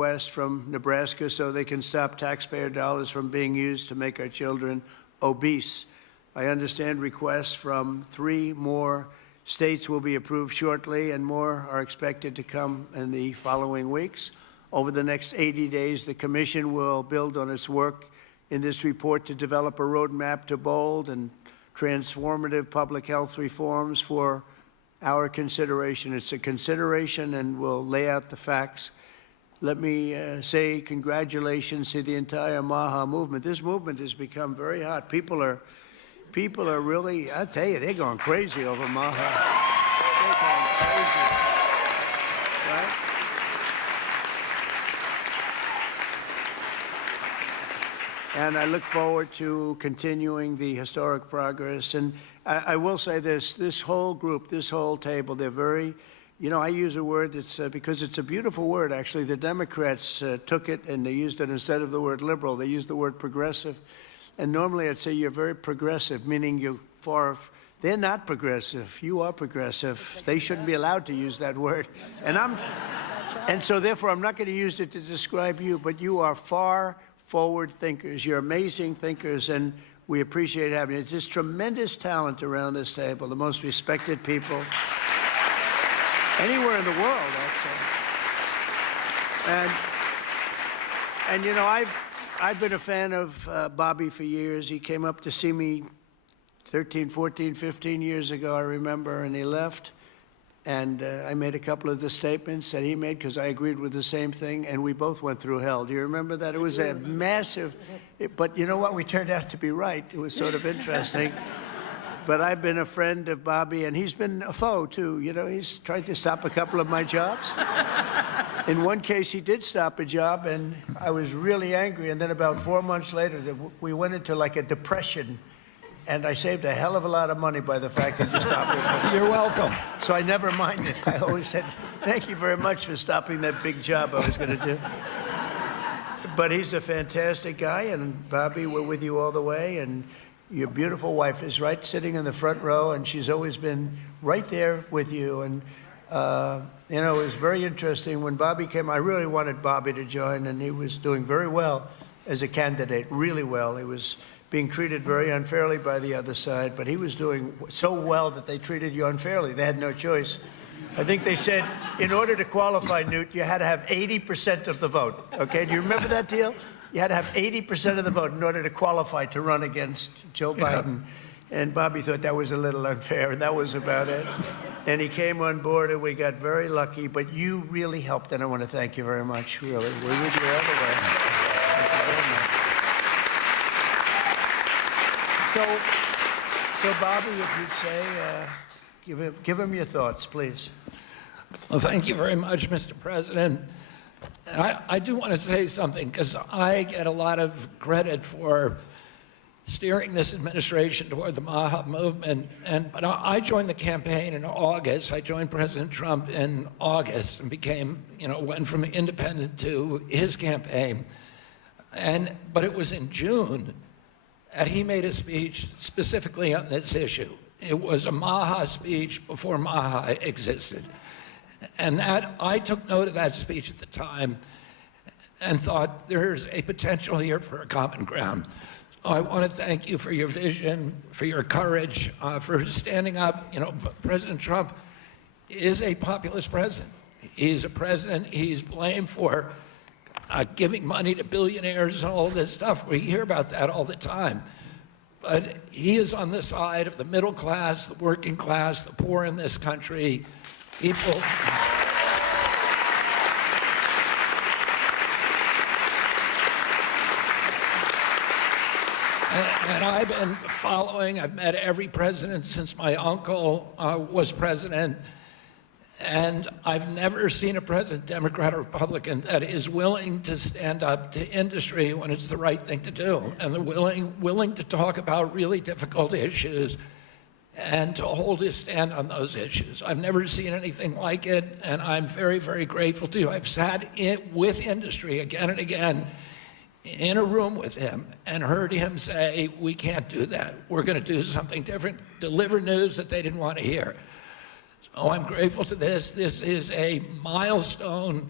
request from Nebraska so they can stop taxpayer dollars from being used to make our children obese. I understand requests from 3 more states will be approved shortly, and more are expected to come in the following weeks. Over the next 80 days, the Commission will build on its work in this report to develop a roadmap to bold and transformative public health reforms for our consideration. It's a consideration, and we'll lay out the facts. Let me say congratulations to the entire MAHA movement. This movement has become very hot. People are really, I tell you, they're going crazy over MAHA. They're going crazy, right? And I look forward to continuing the historic progress. And I will say this whole group, this whole table, they're very, I use a word that's, because it's a beautiful word, actually. The Democrats took it and they used it instead of the word liberal. They used the word progressive. And normally I'd say you're very progressive, meaning you're far, they're not progressive. You are progressive. They shouldn't be allowed to use that word. And so therefore I'm not going to use it to describe you, but you are far forward thinkers. You're amazing thinkers, and we appreciate having you. It's just tremendous talent around this table, the most respected people anywhere in the world, actually. And I've been a fan of Bobby for years. He came up to see me 13, 14, 15 years ago, I remember, and he left. And I made a couple of the statements that he made because I agreed with the same thing, and we both went through hell. Do you remember that? It was a massive, but you know what? We turned out to be right. It was sort of interesting. But I've been a friend of Bobby, and he's been a foe, too. He's tried to stop a couple of my jobs. In one case, he did stop a job, and I was really angry. And then about 4 months later, we went into like a depression. And I saved a hell of a lot of money by the fact that you stopped it. You're welcome. So I never minded. I always said, thank you very much for stopping that big job I was going to do. But he's a fantastic guy, and Bobby, we're with you all the way. And your beautiful wife is right sitting in the front row, and she's always been right there with you. And, it was very interesting. When Bobby came, I really wanted Bobby to join, and he was doing very well as a candidate, really well. He was being treated very unfairly by the other side, but he was doing so well that they treated you unfairly. They had no choice. I think they said, in order to qualify, Newt, you had to have 80% of the vote, okay? Do you remember that deal? You had to have 80% of the vote in order to qualify to run against Joe Biden. And Bobby thought that was a little unfair, and that was about it. And he came on board, and we got very lucky, but you really helped, and I want to thank you very much, really. We're with you all the way. Thank you very much. So Bobby, if you'd say, give him your thoughts, please. Well, thank you very much, Mr. President. I do want to say something, because I get a lot of credit for steering this administration toward the MAHA movement. But I joined the campaign in August. I joined President Trump in August and became, went from independent to his campaign. But it was in June that he made a speech specifically on this issue. It was a MAHA speech before MAHA existed. And I took note of that speech at the time and thought there's a potential here for a common ground. So I want to thank you for your vision, for your courage, for standing up. President Trump is a populist president. He's a president, he's blamed for giving money to billionaires and all this stuff. We hear about that all the time. But he is on the side of the middle class, the working class, the poor in this country, people. And I've been following, I've met every president since my uncle was president. And I've never seen a president, Democrat or Republican, that is willing to stand up to industry when it's the right thing to do, and they're willing to talk about really difficult issues and to hold his stand on those issues. I've never seen anything like it, and I'm very, very grateful to you. I've sat with industry again and again in a room with him and heard him say, we can't do that. We're going to do something different, deliver news that they didn't want to hear. So I'm grateful to this. This is a milestone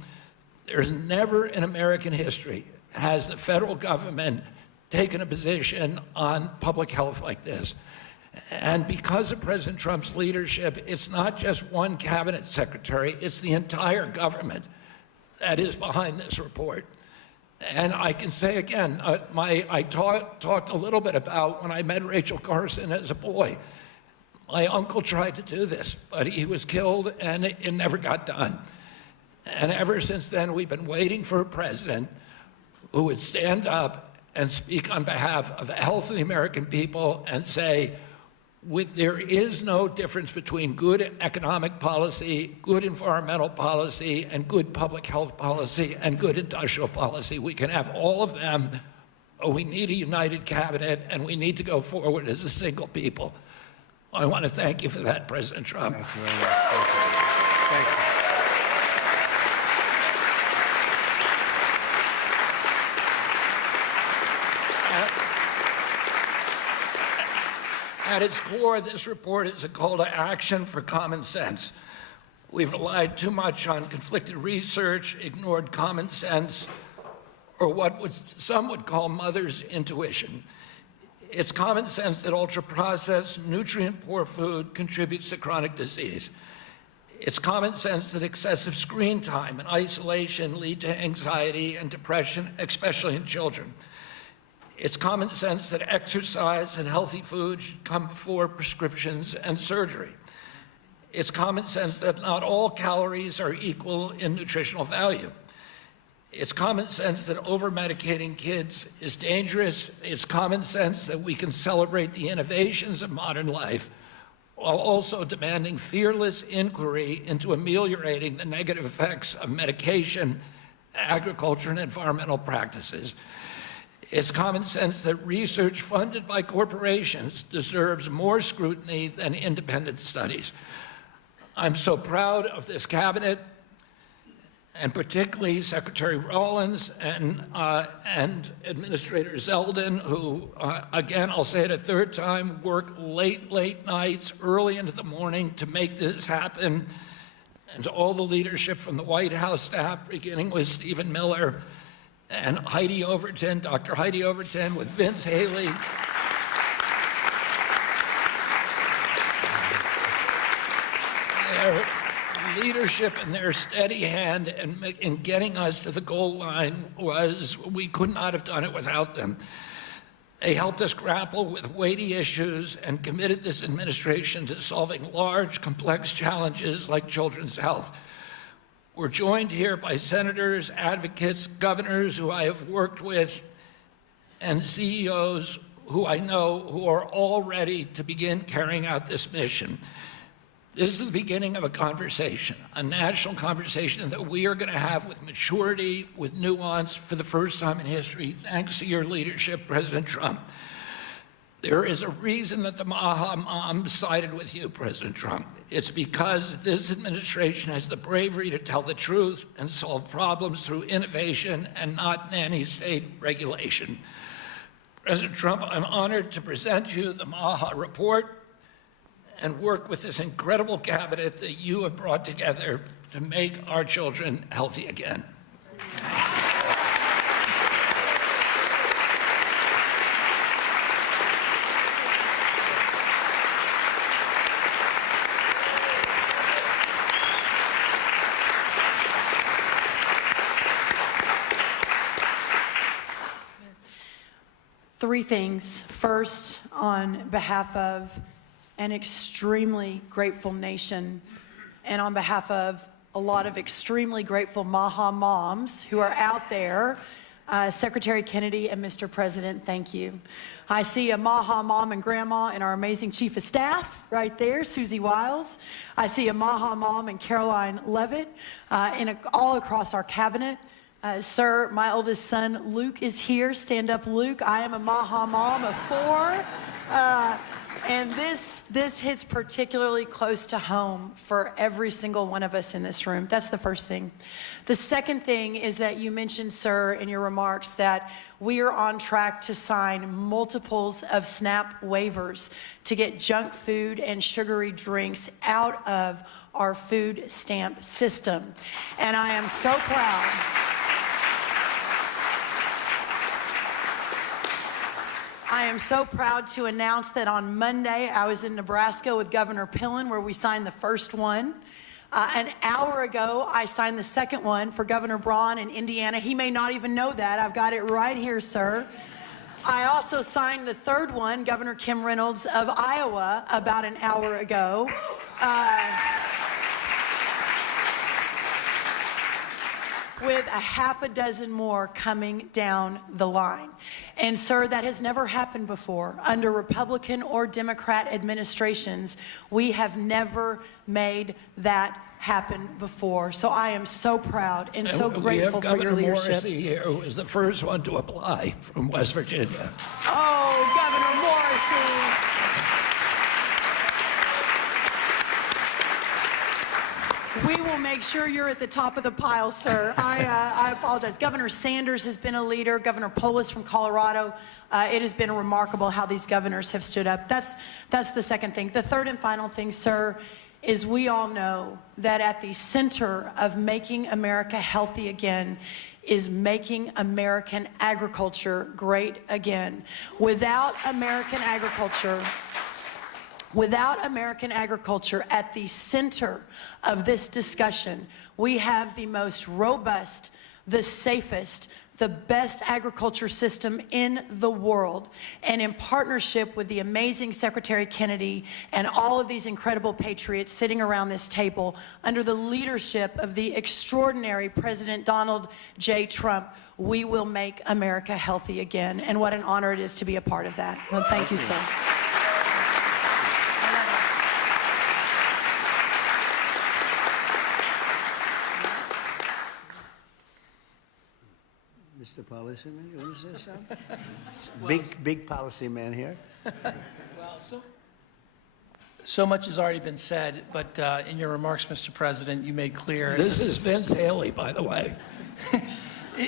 There's never in American history has the federal government taken a position on public health like this. And because of President Trump's leadership, it's not just one cabinet secretary, it's the entire government that is behind this report. And I can say again, I talked a little bit about when I met Rachel Carson as a boy. My uncle tried to do this, but he was killed and it never got done. And ever since then, we've been waiting for a president who would stand up and speak on behalf of the health of the American people and say, there is no difference between good economic policy, good environmental policy, and good public health policy, and good industrial policy. We can have all of them, but we need a united cabinet, and we need to go forward as a single people. I want to thank you for that, President Trump. Thank you very much. Thank you. At its core, this report is a call to action for common sense. We've relied too much on conflicted research, ignored common sense, or what some would call mother's intuition. It's common sense that ultra-processed, nutrient-poor food contributes to chronic disease. It's common sense that excessive screen time and isolation lead to anxiety and depression, especially in children. It's common sense that exercise and healthy food should come before prescriptions and surgery. It's common sense that not all calories are equal in nutritional value. It's common sense that over-medicating kids is dangerous. It's common sense that we can celebrate the innovations of modern life while also demanding fearless inquiry into ameliorating the negative effects of medication, agriculture, and environmental practices. It's common sense that research funded by corporations deserves more scrutiny than independent studies. I'm so proud of this cabinet, and particularly Secretary Rollins and Administrator Zeldin, who, again, I'll say it a third time, work late nights, early into the morning to make this happen, and to all the leadership from the White House staff, beginning with Stephen Miller, and Heidi Overton, Dr. Heidi Overton, with Vince Haley. Their leadership and their steady hand in getting us to the goal line we could not have done it without them. They helped us grapple with weighty issues and committed this administration to solving large, complex challenges like children's health. We're joined here by senators, advocates, governors who I have worked with, and CEOs who I know who are all ready to begin carrying out this mission. This is the beginning of a conversation, a national conversation that we are going to have with maturity, with nuance, for the first time in history, thanks to your leadership, President Trump. There is a reason that the Maha Moms sided with you, President Trump. It's because this administration has the bravery to tell the truth and solve problems through innovation and not nanny state regulation. President Trump, I'm honored to present you the Maha report and work with this incredible cabinet that you have brought together to make our children healthy again. Three things. First, on behalf of an extremely grateful nation and on behalf of a lot of extremely grateful Maha moms who are out there, Secretary Kennedy and Mr. President, thank you. I see a Maha mom and grandma and our amazing Chief of Staff right there, Susie Wiles. I see a Maha mom and Caroline Levitt and all across our cabinet. Sir, my oldest son, Luke, is here. Stand up, Luke. I am a Maha mom of 4. And this hits particularly close to home for every single one of us in this room. That's the first thing. The second thing is that you mentioned, sir, in your remarks that we are on track to sign multiples of SNAP waivers to get junk food and sugary drinks out of our food stamp system. And I am so proud. I am so proud to announce that on Monday, I was in Nebraska with Governor Pillen, where we signed the first one. An hour ago, I signed the second one for Governor Braun in Indiana. He may not even know that. I've got it right here, sir. I also signed the third one, Governor Kim Reynolds of Iowa, about an hour ago. With a half a dozen more coming down the line. And sir, that has never happened before. Under Republican or Democrat administrations, we have never made that happen before. So I am so proud and so grateful for your leadership. Morrissey here, who was the first one to apply from West Virginia. Oh, Governor Morrissey. We will make sure you're at the top of the pile, sir. I apologize. Governor Sanders has been a leader. Governor Polis from Colorado. It has been remarkable how these governors have stood up. That's the second thing. The third and final thing, sir, is we all know that at the center of making America healthy again is making American agriculture great again. Without American agriculture at the center of this discussion, we have the most robust, the safest, the best agriculture system in the world. And in partnership with the amazing Secretary Kennedy and all of these incredible patriots sitting around this table, under the leadership of the extraordinary President Donald J. Trump, we will make America healthy again. And what an honor it is to be a part of that. Well, thank you, sir. Mr. Policyman, you want to say something? Big policy man here. Well, so much has already been said, but in your remarks, Mr. President, you made clear. This is Vince Haley, by the way.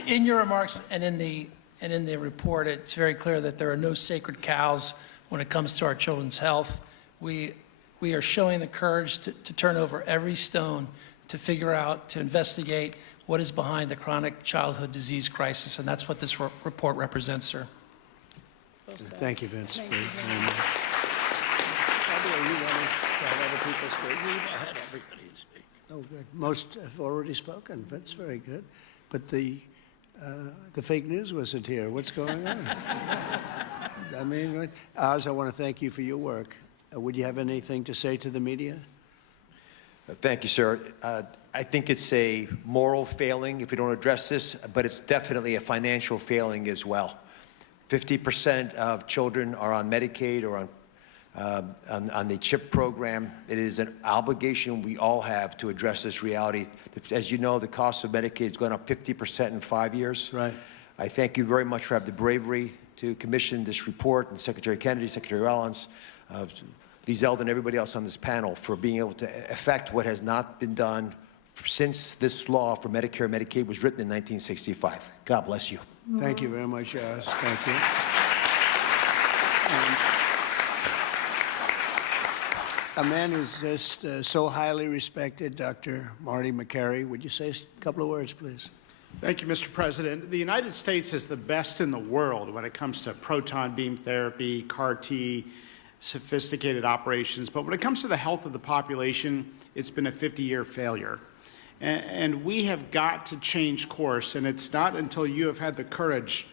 In your remarks and in the report, it's very clear that there are no sacred cows when it comes to our children's health. We are showing the courage to turn over every stone to figure out, to investigate what is behind the chronic childhood disease crisis, and that's what this report represents, sir. Thank you, Vince. Thank you very much. Are you wanting to have other people speak? We've had everybody speak. Oh, good. Most have already spoken. That's very good. But the fake news wasn't here. What's going on? I mean, Oz, I want to thank you for your work. Would you have anything to say to the media? Thank you, sir. I think it's a moral failing if we don't address this, but it's definitely a financial failing as well. 50% of children are on Medicaid or on the CHIP program. It is an obligation we all have to address this reality. As you know, the cost of Medicaid has gone up 50% in 5 years. Right. I thank you very much for having the bravery to commission this report, and Secretary Kennedy, Secretary Rollins, Lee Zeldin, and everybody else on this panel for being able to effect what has not been done since this law for Medicare and Medicaid was written in 1965. God bless you. Thank you very much, Oz. Thank you. A man who's just so highly respected, Dr. Marty McCary. Would you say a couple of words, please? Thank you, Mr. President. The United States is the best in the world when it comes to proton beam therapy, CAR-T, sophisticated operations. But when it comes to the health of the population, it's been a 50-year failure. And we have got to change course, and it's not until you have had the courage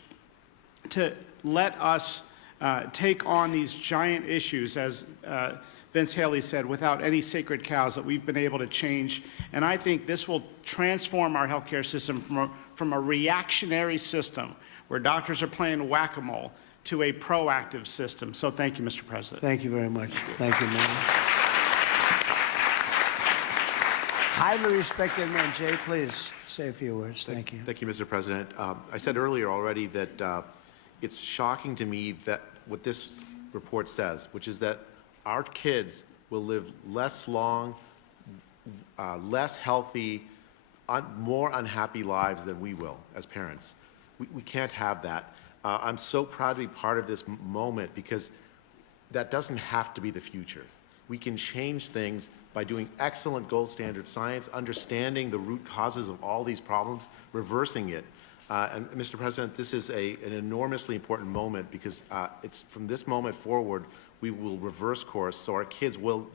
to let us take on these giant issues, as Vince Haley said, without any sacred cows, that we've been able to change. And I think this will transform our healthcare system from a reactionary system where doctors are playing whack-a-mole to a proactive system. So thank you, Mr. President. Thank you very much. Thank you, man. Highly respected man. Jay, please say a few words. Thank you. Thank you, Mr. President. I said earlier already that it's shocking to me that with this report says, which is that our kids will live less long, less healthy, more unhappy lives than we will as parents. We can't have that. I'm so proud to be part of this moment because that doesn't have to be the future. We can change things by doing excellent gold standard science, understanding the root causes of all these problems, reversing it. And Mr. President, this is an enormously important moment because it's from this moment forward, we will reverse course so our kids will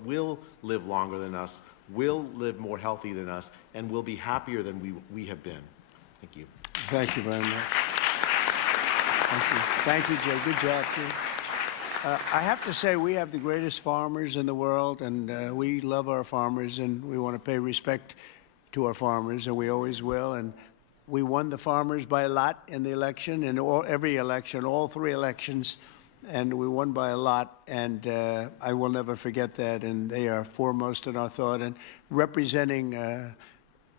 live longer than us, will live more healthy than us, and will be happier than we have been. Thank you. Thank you very much. Thank you. Thank you, Jay. Good job, too. I have to say, we have the greatest farmers in the world, and we love our farmers, and we want to pay respect to our farmers, and we always will. And we won the farmers by a lot in the election, in every election, all 3 elections, and we won by a lot, and I will never forget that, and they are foremost in our thought. And representing,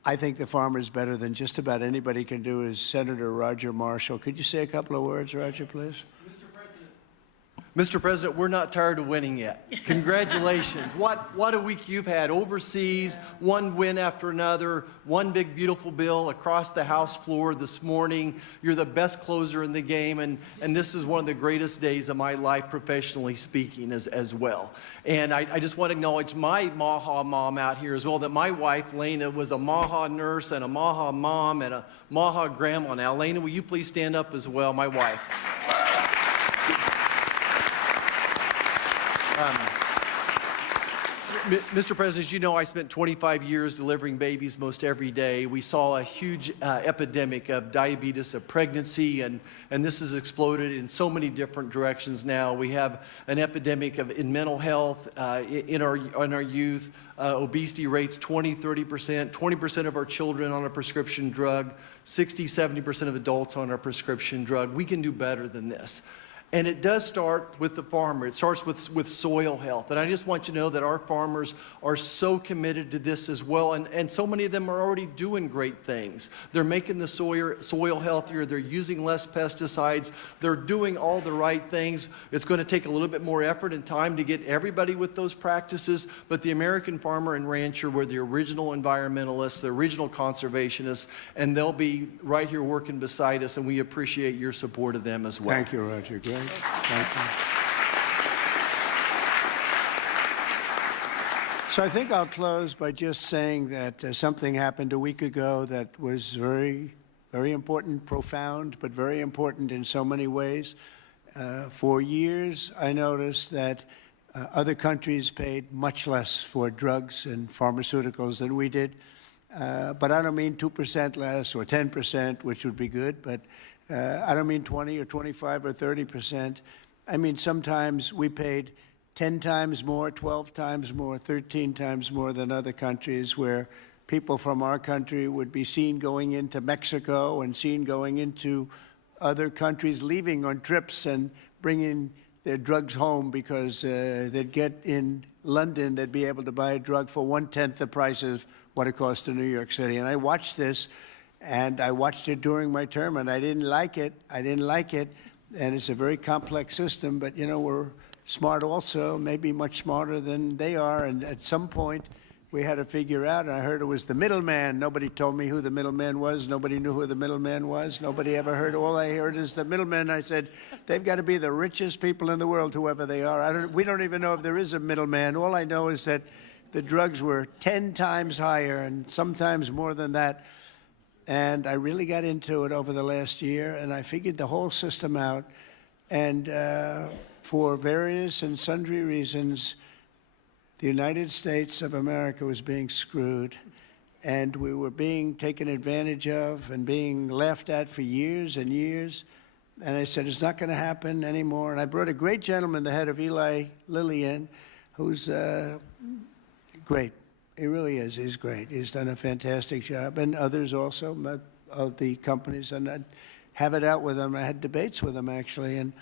I think, the farmers better than just about anybody can do is Senator Roger Marshall. Could you say a couple of words, Roger, please? Mr. President, we're not tired of winning yet. Congratulations. What a week you've had overseas, one win after another, one big, beautiful bill across the House floor this morning. You're the best closer in the game, and this is one of the greatest days of my life, professionally speaking, as well. And I just want to acknowledge my MAHA mom out here as well, that my wife, Lena, was a MAHA nurse and a MAHA mom and a MAHA grandma. Now, Lena, will you please stand up as well, my wife? Mr. President, as you know, I spent 25 years delivering babies most every day. We saw a huge epidemic of diabetes, of pregnancy, and this has exploded in so many different directions now. We have an epidemic in mental health in our youth, obesity rates 20, 30%, 20% of our children on a prescription drug, 60, 70% of adults on a prescription drug. We can do better than this. And it does start with the farmer. It starts with soil health. And I just want you to know that our farmers are so committed to this as well. And so many of them are already doing great things. They're making the soil healthier. They're using less pesticides. They're doing all the right things. It's going to take a little bit more effort and time to get everybody with those practices. But the American farmer and rancher were the original environmentalists, the original conservationists, and they'll be right here working beside us. And we appreciate your support of them as well. Thank you, Roger. Great. Thank you. So I think I'll close by just saying that something happened a week ago that was very, very important, profound, but very important in so many ways. For years, I noticed that other countries paid much less for drugs and pharmaceuticals than we did. But I don't mean 2% less or 10%, which would be good, but I don't mean 20 or 25 or 30%. I mean, sometimes we paid 10 times more, 12 times more, 13 times more than other countries, where people from our country would be seen going into Mexico and seen going into other countries, leaving on trips and bringing their drugs home because they'd get in London, they'd be able to buy a drug for 1/10 the price of what it costs in New York City. And I watched this. And I watched it during my term, and I didn't like it. I didn't like it. And it's a very complex system, but, you know, we're smart also, maybe much smarter than they are. And at some point, we had to figure out, and I heard it was the middleman. Nobody told me who the middleman was. Nobody knew who the middleman was. Nobody ever heard. All I heard is the middleman. I said, they've got to be the richest people in the world, whoever they are. We don't even know if there is a middleman. All I know is that the drugs were 10 times higher and sometimes more than that. And I really got into it over the last year, and I figured the whole system out. And for various and sundry reasons, the United States of America was being screwed, and we were being taken advantage of and being laughed at for years and years. And I said, it's not going to happen anymore. And I brought a great gentleman, the head of Eli Lilly, in, who's great. He really is. He's great. He's done a fantastic job, and others also of the companies. And I'd have it out with him. I had debates with him, actually, and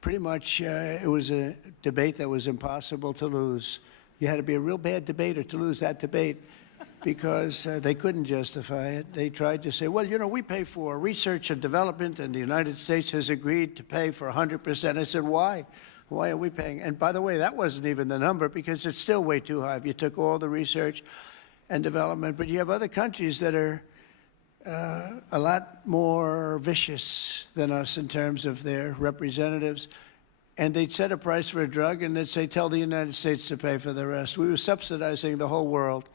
pretty much it was a debate that was impossible to lose. You had to be a real bad debater to lose that debate because they couldn't justify it. They tried to say, well, you know, we pay for research and development, and the United States has agreed to pay for 100%. I said, why? Why are we paying? And by the way, that wasn't even the number because it's still way too high if you took all the research and development. But you have other countries that are a lot more vicious than us in terms of their representatives. And they'd set a price for a drug and they'd say, tell the United States to pay for the rest. We were subsidizing the whole world.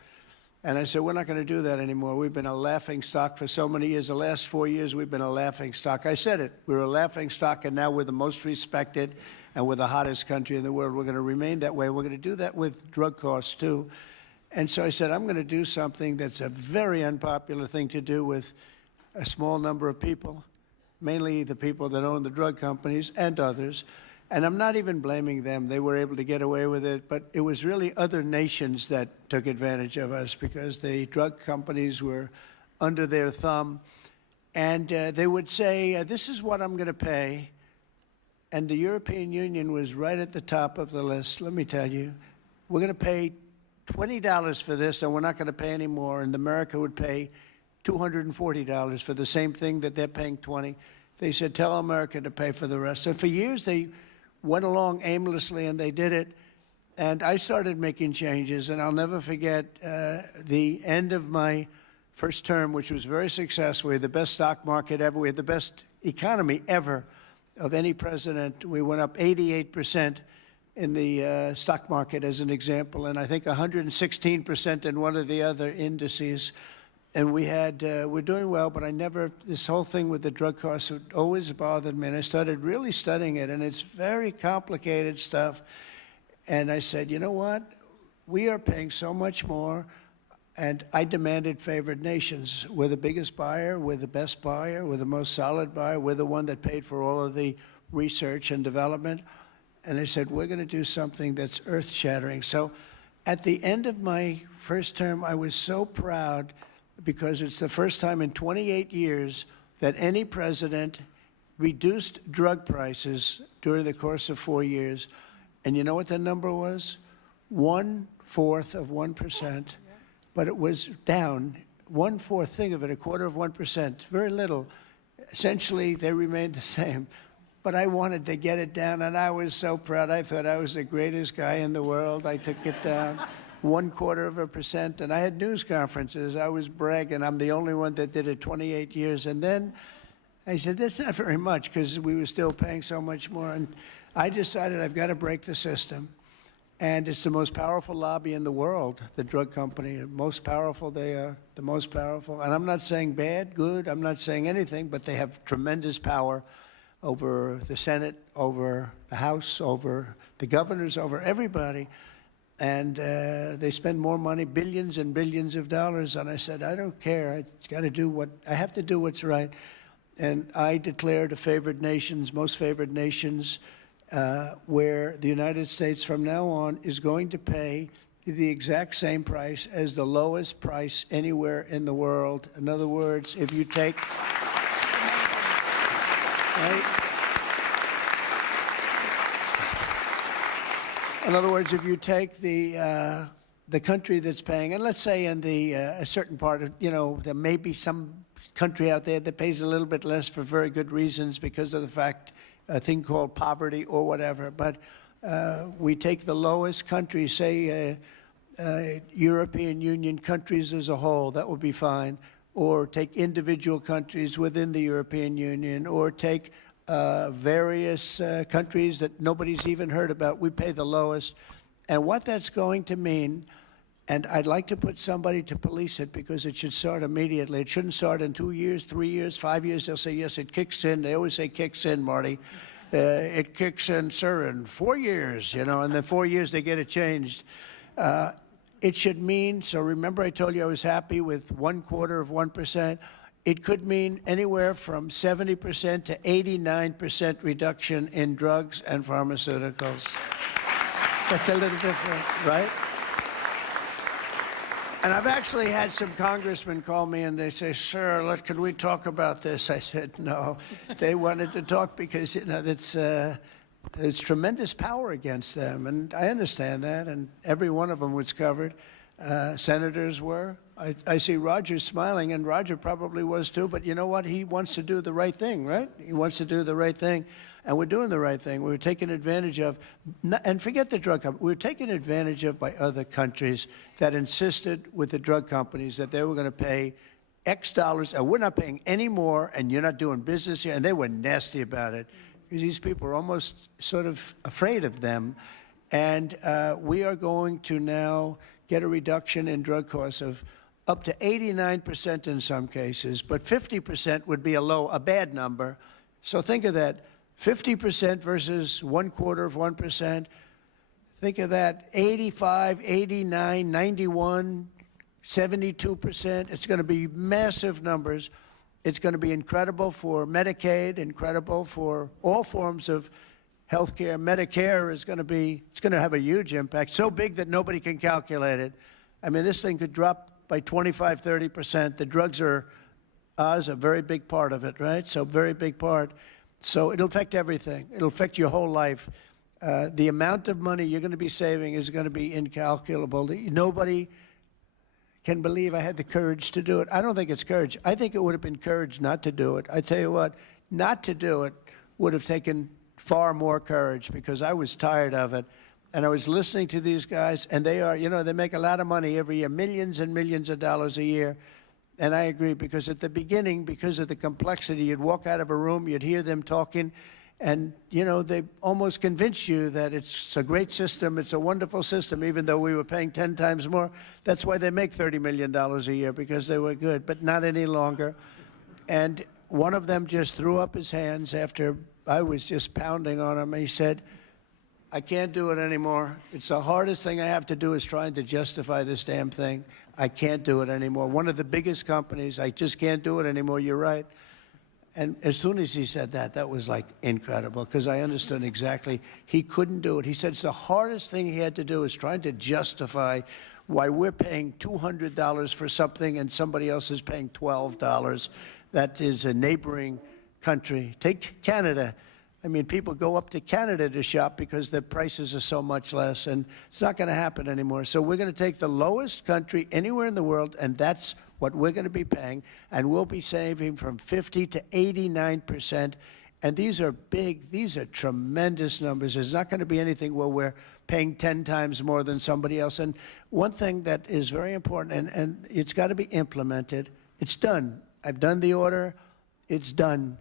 And I said, we're not going to do that anymore. We've been a laughing stock for so many years. The last 4 years, we've been a laughing stock. I said it. We were a laughing stock, and now we're the most respected and we're the hottest country in the world. We're going to remain that way. We're going to do that with drug costs, too. And so I said, I'm going to do something that's a very unpopular thing to do with a small number of people, mainly the people that own the drug companies and others. And I'm not even blaming them. They were able to get away with it. But it was really other nations that took advantage of us because the drug companies were under their thumb. And they would say, this is what I'm going to pay. And the European Union was right at the top of the list. Let me tell you, we're going to pay $20 for this, and we're not going to pay any more. And America would pay $240 for the same thing that they're paying $20. They said, tell America to pay for the rest. And for years, they went along aimlessly, and they did it. And I started making changes, and I'll never forget the end of my first term, which was very successful. We had the best stock market ever. We had the best economy ever of any president. We went up 88% in the stock market, as an example, and I think 116% in one of the other indices. And we had, we're doing well, but this whole thing with the drug costs always bothered me. And I started really studying it, and it's very complicated stuff. And I said, you know what? We are paying so much more, and I demanded favored nations. We're the biggest buyer, we're the best buyer, we're the most solid buyer, we're the one that paid for all of the research and development. And I said, we're going to do something that's earth-shattering. So at the end of my first term, I was so proud because it's the first time in 28 years that any president reduced drug prices during the course of 4 years. And you know what the number was? 1/4 of 1%. But it was down 1/4. Think of it, 1/4 of 1%. Very little. Essentially, they remained the same. But I wanted to get it down, and I was so proud. I thought I was the greatest guy in the world. I took it down 1/4 of a percent, and I had news conferences. I was bragging. I'm the only one that did it 28 years. And then I said, that's not very much because we were still paying so much more. And I decided I've got to break the system. And it's the most powerful lobby in the world, the drug company. The most powerful they are, the most powerful. And I'm not saying bad, good. I'm not saying anything, but they have tremendous power over the Senate, over the House, over the governors, over everybody. And they spend more money, billions and billions of dollars. And I said, I don't care. I have to do what's right. And I declared a favored nations, most favored nations, where the United States from now on is going to pay the exact same price as the lowest price anywhere in the world. In other words, if you take... In other words, if you take the country that's paying, and let's say in a certain part of, there may be some country out there that pays a little bit less for very good reasons because of the fact, a thing called poverty or whatever. But we take the lowest country, say European Union countries as a whole, that would be fine. Or take individual countries within the European Union, or take various countries that nobody's even heard about. We pay the lowest. And what that's going to mean, and I'd like to put somebody to police it because it should start immediately. It shouldn't start in 2 years, 3 years, 5 years. They'll say, yes, it kicks in. They always say kicks in, Marty. It kicks in, sir, in 4 years, and then 4 years they get it changed. It should mean, so remember I told you I was happy with 1/4 of 1%. It could mean anywhere from 70% to 89% reduction in drugs and pharmaceuticals. That's a little different, right? And I've actually had some congressmen call me and they say, sir, can we talk about this? I said, no. They wanted to talk because, there's tremendous power against them. And I understand that. And every one of them was covered. Senators were. I see Roger smiling, and Roger probably was too, but you know what? He wants to do the right thing, right? He wants to do the right thing, and we're doing the right thing. We're taking advantage of, and forget the drug company, we're taken advantage of by other countries that insisted with the drug companies that they were going to pay X dollars, and we're not paying any more, and you're not doing business here, and they were nasty about it, because these people are almost sort of afraid of them, and we are going to now get a reduction in drug costs of up to 89% in some cases, but 50% would be a bad number. So think of that, 50% versus 1/4 of 1%. Think of that, 85, 89, 91, 72%. It's going to be massive numbers. It's going to be incredible for Medicaid, incredible for all forms of health care. Medicare is going to be, it's going to have a huge impact, so big that nobody can calculate it. I mean, this thing could drop by 25, 30%. The drugs are a very big part of it, right? So very big part. So it'll affect everything. It'll affect your whole life. The amount of money you're going to be saving is going to be incalculable. Nobody can believe I had the courage to do it. I don't think it's courage. I think it would have been courage not to do it. I tell you what, not to do it would have taken far more courage, because I was tired of it. And I was listening to these guys, and they are, you know, they make a lot of money every year, millions and millions of dollars a year. And I agree, because at the beginning, because of the complexity, you'd walk out of a room, you'd hear them talking, and, you know, they almost convince you that it's a great system, it's a wonderful system, even though we were paying 10 times more. That's why they make $30 million a year, because they were good, but not any longer. And one of them just threw up his hands after I was just pounding on him. He said, I can't do it anymore. It's the hardest thing I have to do is trying to justify this damn thing. I can't do it anymore. One of the biggest companies, I just can't do it anymore. You're right. And as soon as he said that, that was like incredible, because I understood exactly he couldn't do it. He said it's the hardest thing he had to do is trying to justify why we're paying $200 for something and somebody else is paying $12. That is a neighboring country. Take Canada. I mean, people go up to Canada to shop because the prices are so much less, and it's not going to happen anymore. So we're going to take the lowest country anywhere in the world, and that's what we're going to be paying, and we'll be saving from 50 to 89%. And these are big, these are tremendous numbers. There's not going to be anything where we're paying 10 times more than somebody else. And one thing that is very important, and it's got to be implemented, it's done. I've done the order, it's done.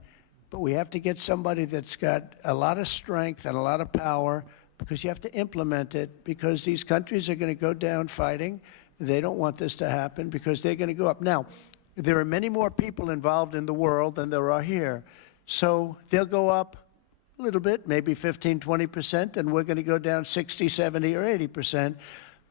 But we have to get somebody that's got a lot of strength and a lot of power, because you have to implement it, because these countries are going to go down fighting. They don't want this to happen because they're going to go up. Now, there are many more people involved in the world than there are here. So they'll go up a little bit, maybe 15, 20%, and we're going to go down 60, 70, or 80%.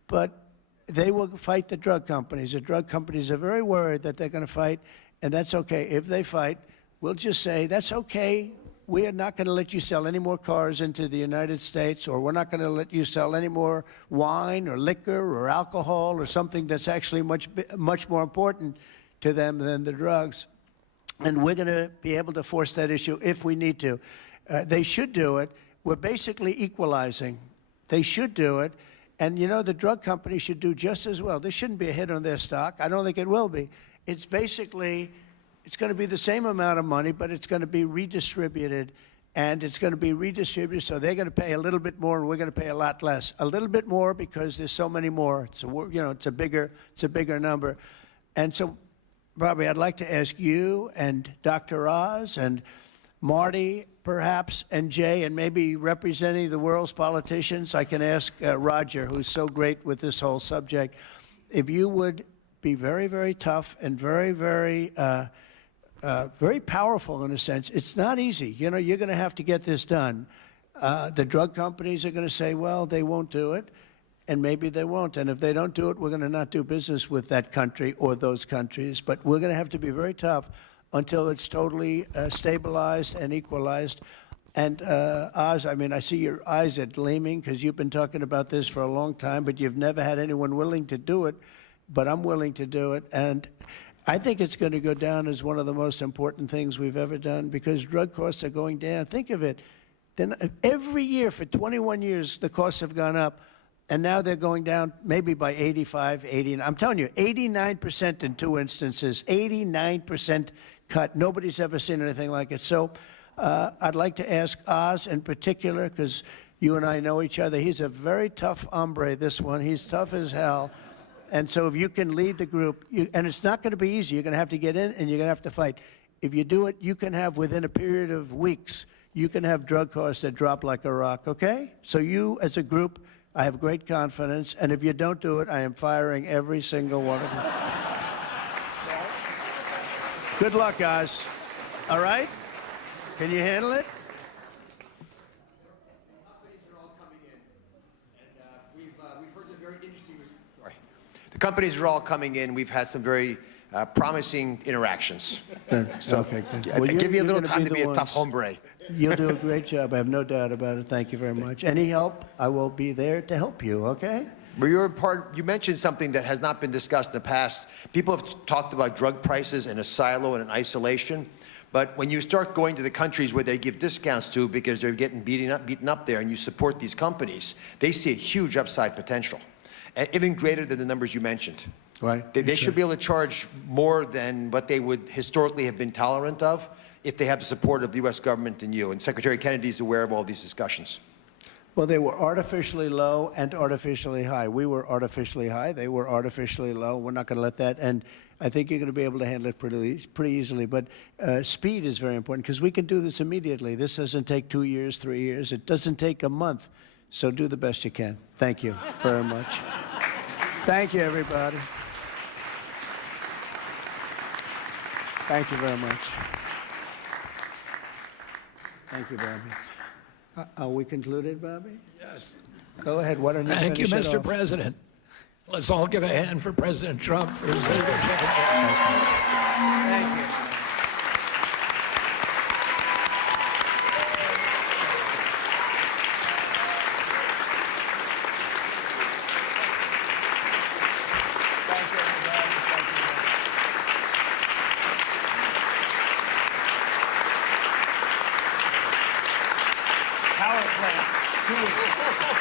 But they will fight the drug companies. The drug companies are very worried that they're going to fight, and that's okay. If they fight, we'll just say, that's okay. We are not going to let you sell any more cars into the United States, or we're not going to let you sell any more wine or liquor or alcohol or something that's actually much more important to them than the drugs. And we're going to be able to force that issue if we need to. They should do it. We're basically equalizing. They should do it. And, you know, the drug companies should do just as well. There shouldn't be a hit on their stock. I don't think it will be. It's basically, it's going to be the same amount of money, but it's going to be redistributed. And it's going to be redistributed, so they're going to pay a little bit more, and we're going to pay a lot less. A little bit more because there's so many more. It's a, you know, it's a bigger number. And so, Bobby, I'd like to ask you and Dr. Oz and Marty, perhaps, and Jay, and maybe representing the world's politicians, I can ask Roger, who's so great with this whole subject, if you would be very, very tough and very, very, very powerful in a sense. It's not easy. You know, you're going to have to get this done. The drug companies are going to say, well, they won't do it, and maybe they won't. And if they don't do it, we're going to not do business with that country or those countries. But we're going to have to be very tough until it's totally stabilized and equalized. And Oz, I mean, I see your eyes are gleaming because you've been talking about this for a long time, but you've never had anyone willing to do it. But I'm willing to do it. And I think it's going to go down as one of the most important things we've ever done, because drug costs are going down. Think of it. Then every year for 21 years, the costs have gone up. and now they're going down maybe by 85, 80. I'm telling you, 89% in 2 instances, 89% cut. Nobody's ever seen anything like it. So I'd like to ask Oz in particular, because you and I know each other. He's a very tough hombre, this one. He's tough as hell. And so if you can lead the group, and it's not going to be easy. You're going to have to get in, and you're going to have to fight. If you do it, you can have, within a period of weeks, you can have drug costs that drop like a rock, okay? So you, as a group, I have great confidence, and if you don't do it, I am firing every single one of you. Good luck, guys. All right? Can you handle it? The companies are all coming in. We've had some very promising interactions. So Okay, good. I Well, give you a you're little gonna time be to be the a tough ones. hombre. You'll do a great job. I have no doubt about it. Thank you very much. Any help, I will be there to help you, okay? But you mentioned something that has not been discussed in the past. People have talked about drug prices in a silo and in isolation. But when you start going to the countries where they give discounts to because they're getting beaten up there, and you support these companies, they see a huge upside potential, and even greater than the numbers you mentioned. Right. They should be able to charge more than what they would historically have been tolerant of if they have the support of the U.S. government and you. And Secretary Kennedy is aware of all these discussions. Well, they were artificially low and artificially high. We were artificially high. They were artificially low. We're not going to let that. And I think you're going to be able to handle it pretty easily. But speed is very important, because we can do this immediately. This doesn't take 2 years, 3 years. It doesn't take a month. So do the best you can. Thank you very much. Thank you, everybody. Thank you very much. Thank you, Bobby. Are we concluded, Bobby? Yes. Go ahead. Why don't you Thank you, finish it Mr. off? President. Let's all give a hand for President Trump for his leadership. Thank you. Thank you, everybody. Thank you. Power plant. 2 weeks.